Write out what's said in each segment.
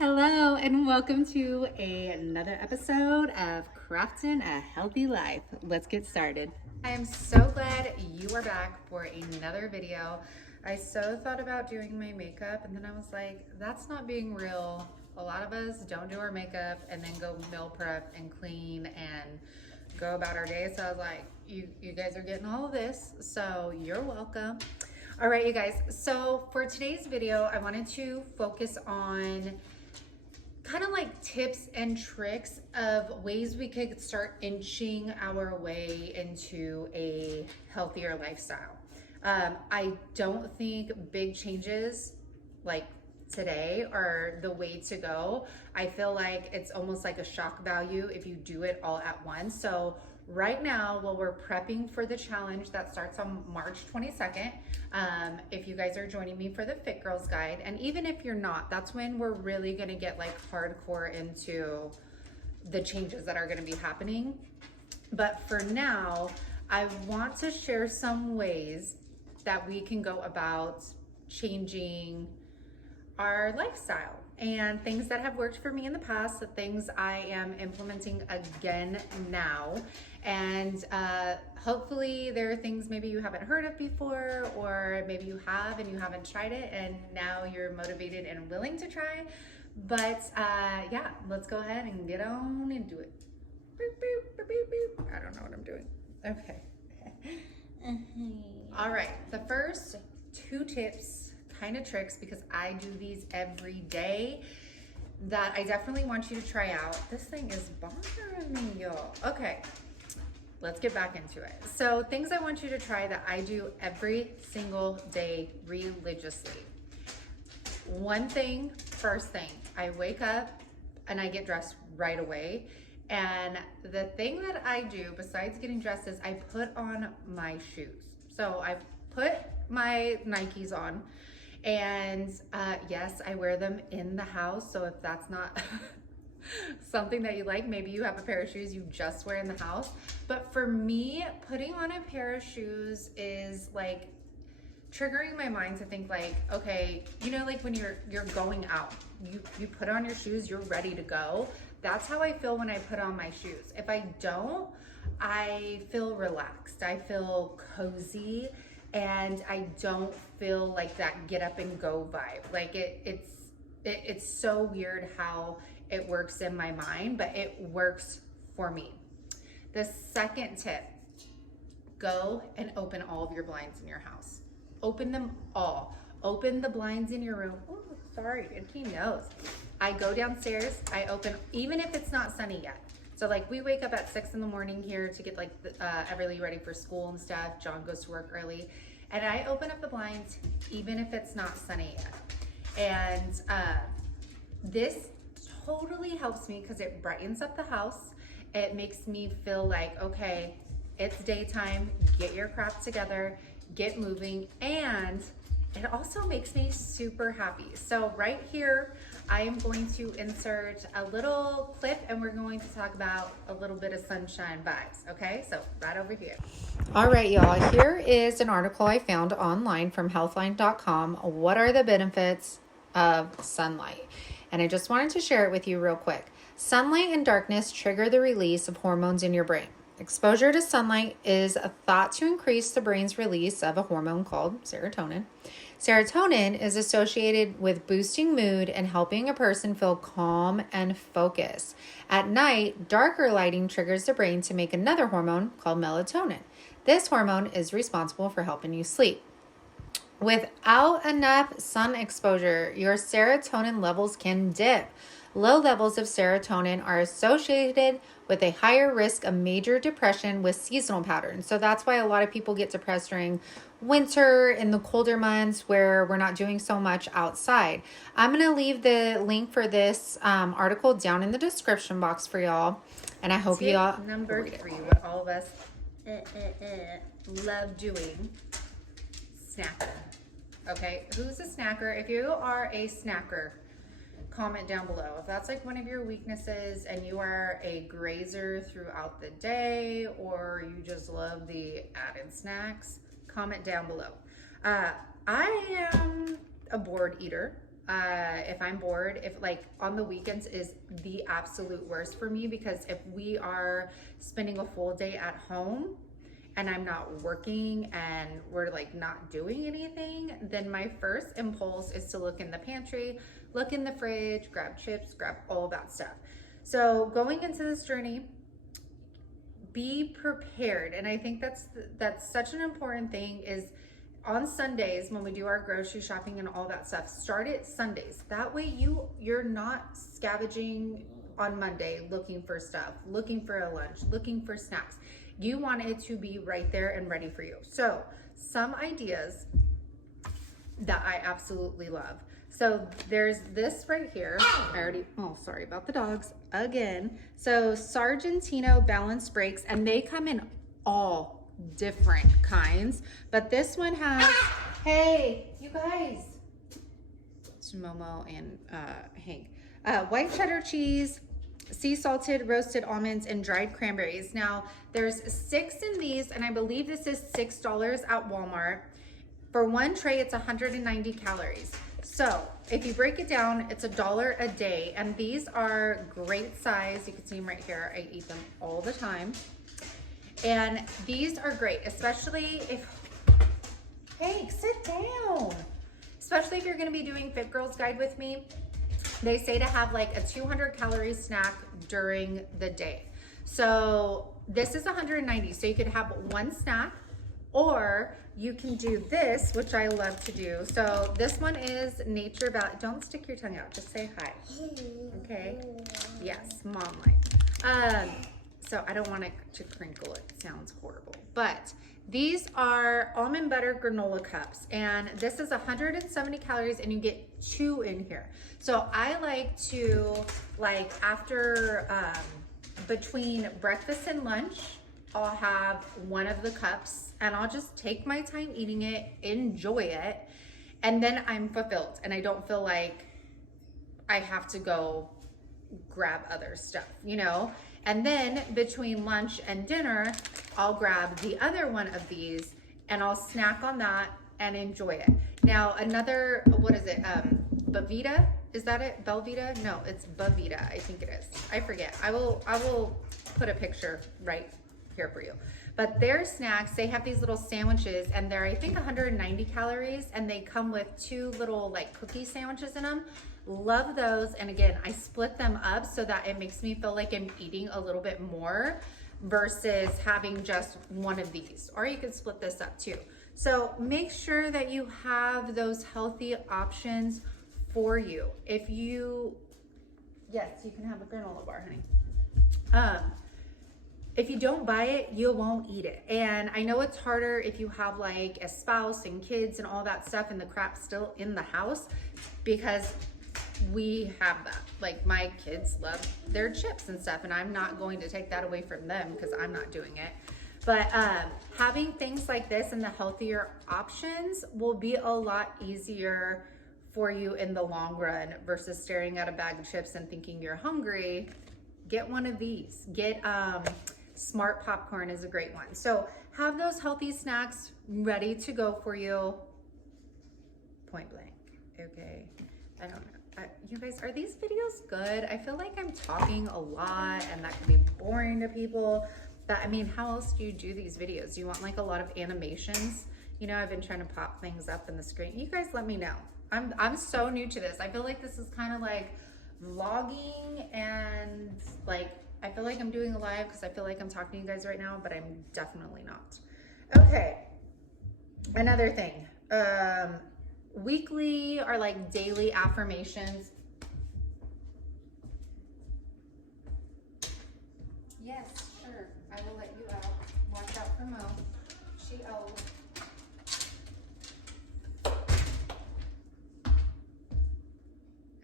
Hello and welcome to another episode of Crafting a Healthy Life. Let's get started. I am so glad you are back for another video. I so thought about doing my makeup and then I was like, that's not being real. A lot of us don't do our makeup and then go meal prep and clean and go about our day. So I was like, you guys are getting all of this, so you're welcome. All right, you guys. So for today's video, I wanted to focus on kind of like tips and tricks of ways we could start inching our way into a healthier lifestyle. I don't think big changes like today are the way to go. I feel like it's almost like a shock value if you do it all at once. So right now, while we're prepping for the challenge that starts on March 22nd, if you guys are joining me for the Fitgirlsguide, and even if you're not, that's when we're really gonna get like hardcore into the changes that are gonna be happening. But for now, I want to share some ways that we can go about changing our lifestyle and things that have worked for me in the past, the things I am implementing again now. And hopefully there are things maybe you haven't heard of before, or maybe you have and you haven't tried it and now you're motivated and willing to try. But yeah, let's go ahead and get on into it. Boop, boop, boop, boop, boop. I don't know what I'm doing. Okay. All right, the first two tips, kind of tricks, because I do these every day, that I definitely want you to try out. This thing is bothering me, y'all. Okay, let's get back into it. So things I want you to try that I do every single day religiously. One thing, first thing, I wake up and I get dressed right away. And the thing that I do besides getting dressed is I put on my shoes. So I put my Nikes on. And yes, I wear them in the house. So if that's not something that you like, maybe you have a pair of shoes you just wear in the house. But for me, putting on a pair of shoes is like triggering my mind to think like, okay, you know, like when you're going out, you put on your shoes, you're ready to go. That's how I feel when I put on my shoes. If I don't, I feel relaxed. I feel cozy. And I don't feel like that get up and go vibe. Like it's so weird how it works in my mind, but it works for me. The second tip, go and open all of your blinds in your house. Open them all. Open the blinds in your room. Oh, sorry, itchy nose. I go downstairs, I open, even if it's not sunny yet. So like we wake up at 6 in the morning here to get like Everly ready for school and stuff. John goes to work early and I open up the blinds even if it's not sunny yet. And this totally helps me because it brightens up the house. It makes me feel like, okay, it's daytime, get your crap together, get moving, and it also makes me super happy. So right here, I am going to insert a little clip and we're going to talk about a little bit of sunshine vibes, okay? So right over here. All right, y'all, here is an article I found online from healthline.com. What are the benefits of sunlight? And I just wanted to share it with you real quick. Sunlight and darkness trigger the release of hormones in your brain. Exposure to sunlight is thought to increase the brain's release of a hormone called serotonin. Serotonin is associated with boosting mood and helping a person feel calm and focused. At night, darker lighting triggers the brain to make another hormone called melatonin. This hormone is responsible for helping you sleep. Without enough sun exposure, your serotonin levels can dip. Low levels of serotonin are associated with a higher risk of major depression with seasonal patterns. So that's why a lot of people get depressed during winter, in the colder months where we're not doing so much outside. I'm going to leave the link for this article down in the description box for y'all. And I hope y'all number 3, what all of us love doing, snacker. Okay, who's a snacker? If you are a snacker, comment down below. If that's like one of your weaknesses and you are a grazer throughout the day, or you just love the added snacks, comment down below. I am a bored eater. if I'm bored, if like on the weekends is the absolute worst for me, because if we are spending a full day at home and I'm not working and we're like not doing anything, then my first impulse is to look in the pantry, look in the fridge, grab chips, grab all that stuff. So going into this journey, be prepared. And I think that's such an important thing, is on Sundays when we do our grocery shopping and all that stuff, start it Sundays. That way you're not scavenging on Monday looking for stuff, looking for a lunch, looking for snacks. You want it to be right there and ready for you. So some ideas that I absolutely love. So there's this right here. Sorry about the dogs again. So Sargentino balanced brakes, and they come in all different kinds, but this one has, hey, you guys, it's Momo and Hank. White cheddar cheese, sea salted roasted almonds, and dried cranberries. Now there's 6 in these, and I believe this is $6 at Walmart. For one tray, it's 190 calories. So if you break it down, it's $1 a day, and these are great size. You can see them right here. I eat them all the time. And these are great, especially if, hey, sit down. Especially if you're gonna be doing Fitgirlsguide with me. They say to have like a 200 calorie snack during the day. So this is 190, so you could have one snack, or you can do this, which I love to do. So this one is Nature Valley. Don't stick your tongue out, just say hi. Okay? Yes, mom like. So I don't want it to crinkle, it sounds horrible. But these are almond butter granola cups, and this is 170 calories, and you get 2 in here. So I like to, like after, between breakfast and lunch, I'll have one of the cups, and I'll just take my time eating it, enjoy it, and then I'm fulfilled, and I don't feel like I have to go grab other stuff, you know? And then between lunch and dinner, I'll grab the other one of these, and I'll snack on that and enjoy it. Now another, what is it? Bavita, is that it? Belvita? No, it's Bavita, I think it is. I forget. I will put a picture right here for you. But their snacks, they have these little sandwiches, and they're I think 190 calories, and they come with 2 little like cookie sandwiches in them. Love those. And again, I split them up so that it makes me feel like I'm eating a little bit more versus having just one of these. Or you could split this up too. So make sure that you have those healthy options for you. If you, yes, you can have a granola bar, honey. If you don't buy it, you won't eat it. And I know it's harder if you have like a spouse and kids and all that stuff, and the crap's still in the house, because we have that. Like my kids love their chips and stuff, and I'm not going to take that away from them because I'm not doing it. But having things like this and the healthier options will be a lot easier for you in the long run versus staring at a bag of chips and thinking you're hungry. Get one of these. Get Smart Popcorn is a great one. So have those healthy snacks ready to go for you. Point blank. Okay. I don't know. You guys, are these videos good? I feel like I'm talking a lot, and that can be boring to people. But I mean, how else do you do these videos? Do you want like a lot of animations? You know, I've been trying to pop things up in the screen. You guys let me know. I'm so new to this. I feel like this is kind of like vlogging, and like I feel like I'm doing a live because I feel like I'm talking to you guys right now, but I'm definitely not. Okay, another thing, weekly or like daily affirmations. Yes, sure, I will let you out. Watch out for Mo. She owes.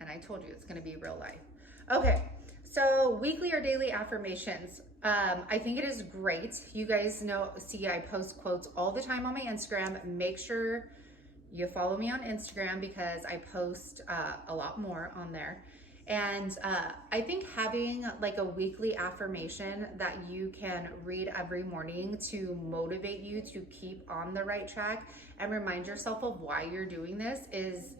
And I told you it's going to be real life. Okay, so weekly or daily affirmations. I think it is great. You guys see I post quotes all the time on my Instagram. Make sure you follow me on Instagram because I post a lot more on there. And I think having like a weekly affirmation that you can read every morning to motivate you to keep on the right track and remind yourself of why you're doing this is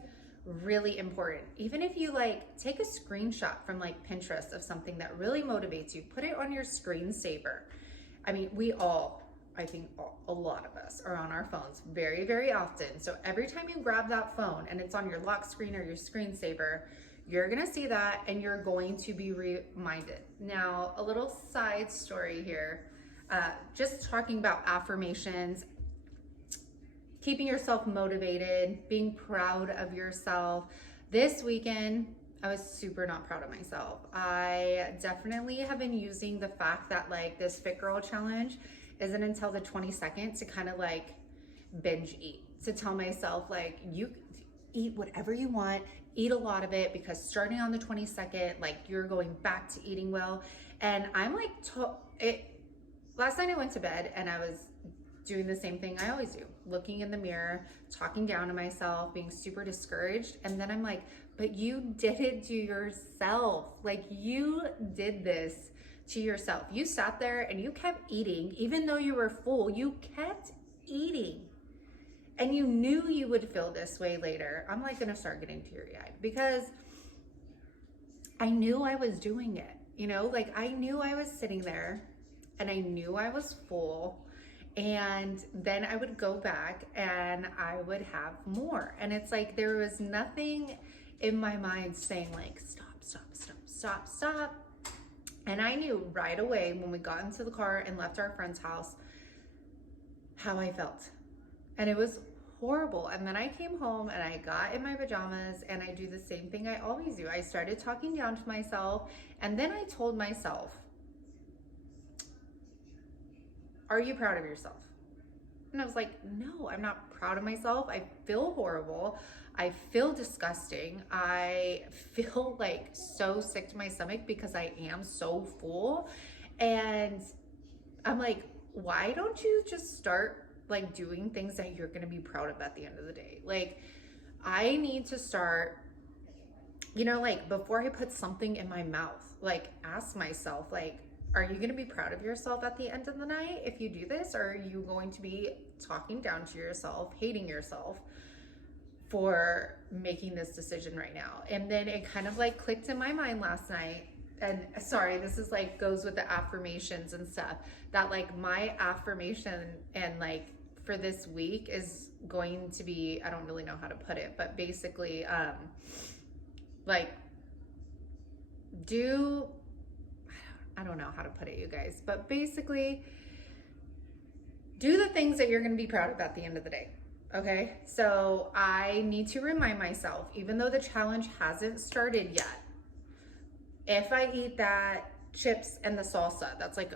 really important. Even if you like take a screenshot from like Pinterest of something that really motivates you, put it on your screensaver. I mean, I think a lot of us are on our phones very, very often. So every time you grab that phone and it's on your lock screen or your screensaver, you're gonna see that and you're going to be reminded. Now, a little side story here, just talking about affirmations, keeping yourself motivated, being proud of yourself. This weekend, I was super not proud of myself. I definitely have been using the fact that like this Fit Girl challenge isn't until the 22nd to kind of like binge eat, to tell myself like, you eat whatever you want, eat a lot of it, because starting on the 22nd, like you're going back to eating well. And I'm like, last night I went to bed and I was doing the same thing I always do, looking in the mirror, talking down to myself, being super discouraged. And then I'm like, but you did it to yourself. Like you did this to yourself. You sat there and you kept eating, even though you were full, you kept eating. And you knew you would feel this way later. I'm like gonna start getting teary-eyed because I knew I was doing it, you know, like I knew I was sitting there and I knew I was full. And then I would go back and I would have more. And it's like, there was nothing in my mind saying like, stop, stop, stop, stop, stop. And I knew right away when we got into the car and left our friend's house, how I felt. And it was horrible. And then I came home and I got in my pajamas and I do the same thing I always do. I started talking down to myself. And then I told myself, are you proud of yourself? And I was like, no, I'm not proud of myself. I feel horrible. I feel disgusting. I feel like so sick to my stomach because I am so full. And I'm like, why don't you just start like doing things that you're gonna be proud of at the end of the day? Like, I need to start, you know, like before I put something in my mouth, like ask myself, like, are you going to be proud of yourself at the end of the night if you do this? Or are you going to be talking down to yourself, hating yourself for making this decision right now? And then it kind of like clicked in my mind last night. And sorry, this is like goes with the affirmations and stuff, that like my affirmation and like for this week is going to be, I don't really know how to put it, but basically like I don't know how to put it, you guys, but basically do the things that you're going to be proud of at the end of the day. Okay. So I need to remind myself, even though the challenge hasn't started yet, if I eat that chips and the salsa, that's like,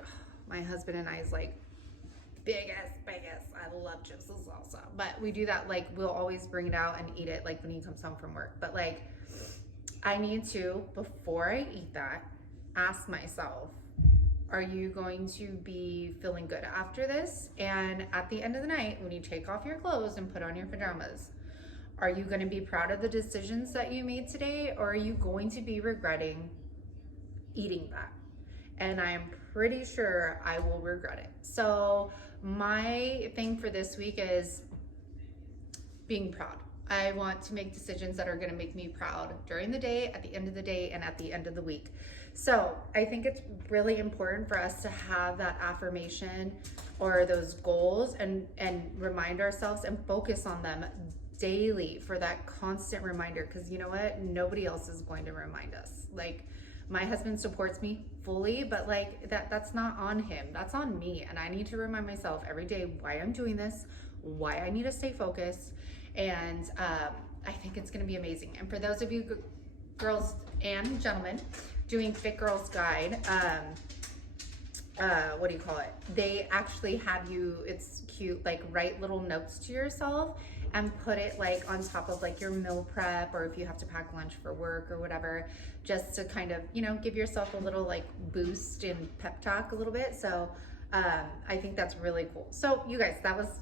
my husband and I's like biggest. I love chips and salsa, but we do that. Like we'll always bring it out and eat it like when he comes home from work. But like, I need to, before I eat that, ask myself, are you going to be feeling good after this? And at the end of the night, when you take off your clothes and put on your pajamas, are you going to be proud of the decisions that you made today? Or are you going to be regretting eating that? And I am pretty sure I will regret it. So my thing for this week is being proud. I want to make decisions that are going to make me proud during the day, at the end of the day, and at the end of the week. So I think it's really important for us to have that affirmation or those goals and remind ourselves and focus on them daily for that constant reminder. Because you know what? Nobody else is going to remind us. Like, my husband supports me fully, but like that's not on him. That's on me. And I need to remind myself every day why I'm doing this, why I need to stay focused. And I think it's going to be amazing. And for those of you girls and gentlemen doing Fitgirlsguide, what do you call it? They actually have you, it's cute, like write little notes to yourself and put it like on top of like your meal prep, or if you have to pack lunch for work or whatever, just to kind of, you know, give yourself a little like boost and pep talk a little bit. So I think that's really cool. So you guys, that was,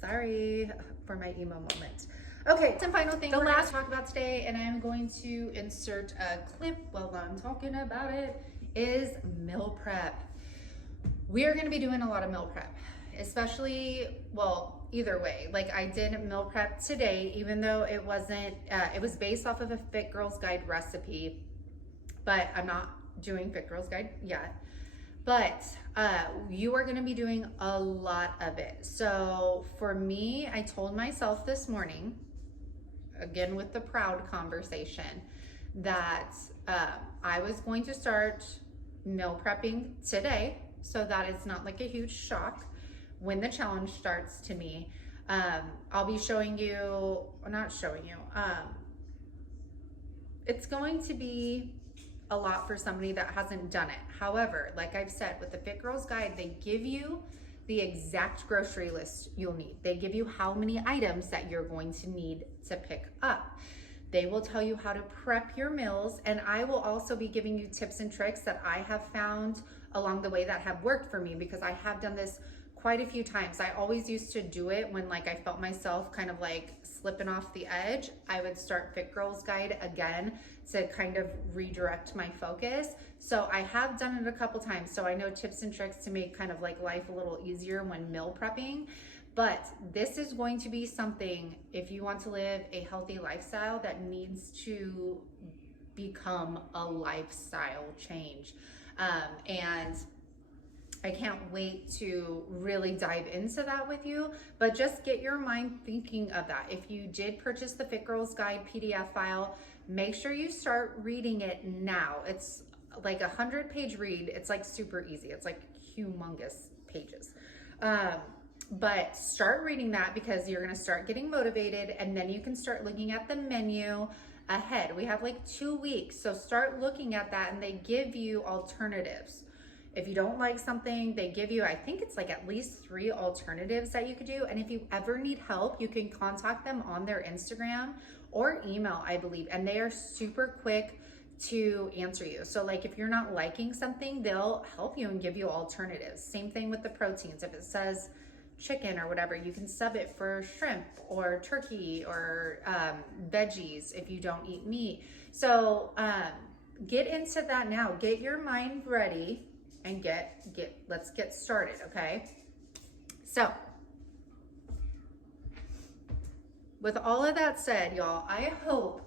sorry for my emo moment. Okay, some final thing we're going to talk about today, and I'm going to insert a clip while I'm talking about it, is meal prep. We are going to be doing a lot of meal prep. especially, well, either way. Like I did meal prep today, even though it wasn't, it was based off of a Fitgirlsguide recipe, but I'm not doing Fitgirlsguide yet. But you are going to be doing a lot of it. So for me, I told myself this morning, again with the proud conversation, that I was going to start meal prepping today so that it's not like a huge shock when the challenge starts to me. I'll be showing you, or not showing you, it's going to be a lot for somebody that hasn't done it. However, like I've said, with the Fitgirlsguide, they give you the exact grocery list you'll need. They give you how many items that you're going to need to pick up. They will tell you how to prep your meals, and I will also be giving you tips and tricks that I have found along the way that have worked for me, because I have done this quite a few times. I always used to do it when like I felt myself kind of like slipping off the edge. I would start Fitgirlsguide again to kind of redirect my focus. So I have done it a couple times, so I know tips and tricks to make kind of like life a little easier when meal prepping. But this is going to be something, if you want to live a healthy lifestyle, that needs to become a lifestyle change. And I can't wait to really dive into that with you, but just get your mind thinking of that. If you did purchase the Fitgirlsguide PDF file, make sure you start reading it now. It's like a 100-page read. It's like super easy. It's like humongous pages. But start reading that, because you're gonna start getting motivated, and then you can start looking at the menu ahead. We have like 2 weeks, so start looking at that, and they give you alternatives. If you don't like something, they give you, I think it's like at least 3 alternatives that you could do. And if you ever need help, you can contact them on their Instagram or email, I believe. And they are super quick to answer you. So like if you're not liking something, they'll help you and give you alternatives. Same thing with the proteins. If it says chicken or whatever, you can sub it for shrimp or turkey or veggies if you don't eat meat. So get into that now. Get your mind ready. And let's get started, okay? So, with all of that said, y'all, I hope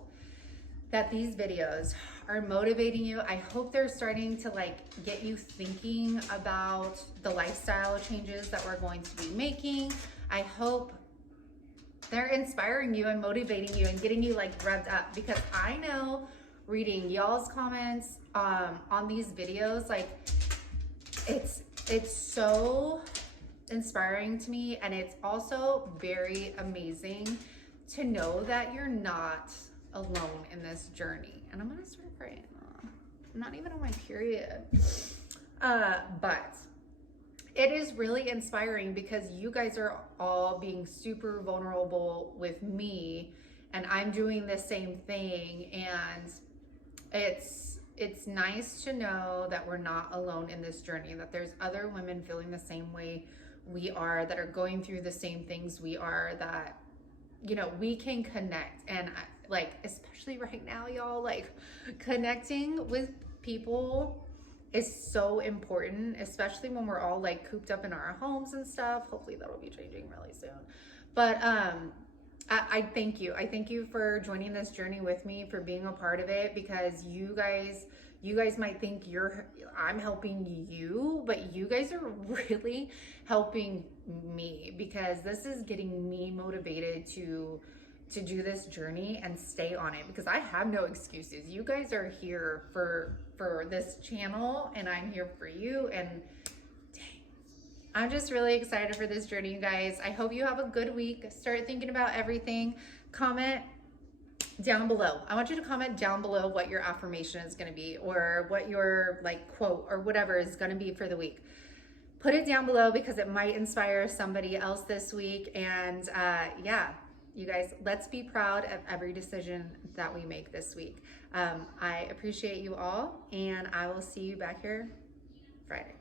that these videos are motivating you. I hope they're starting to like get you thinking about the lifestyle changes that we're going to be making. I hope they're inspiring you and motivating you and getting you like revved up, because I know reading y'all's comments on these videos, like it's so inspiring to me, and it's also very amazing to know that you're not alone in this journey. And I'm gonna start praying. I'm not even on my period. But it is really inspiring, because you guys are all being super vulnerable with me, and I'm doing the same thing, and it's nice to know that we're not alone in this journey, that there's other women feeling the same way we are, that are going through the same things we are, that, you know, we can connect. And like, especially right now, y'all, like connecting with people is so important, especially when we're all like cooped up in our homes and stuff. Hopefully that'll be changing really soon. But I thank you. I thank you for joining this journey with me, for being a part of it, because you guys might think I'm helping you, but you guys are really helping me, because this is getting me motivated to do this journey and stay on it, because I have no excuses. You guys are here for this channel, and I'm here for you, and I'm just really excited for this journey, you guys. I hope you have a good week. Start thinking about everything. Comment down below. I want you to comment down below what your affirmation is going to be, or what your like quote or whatever is going to be for the week. Put it down below, because it might inspire somebody else this week. And yeah, you guys, let's be proud of every decision that we make this week. I appreciate you all, and I will see you back here Friday.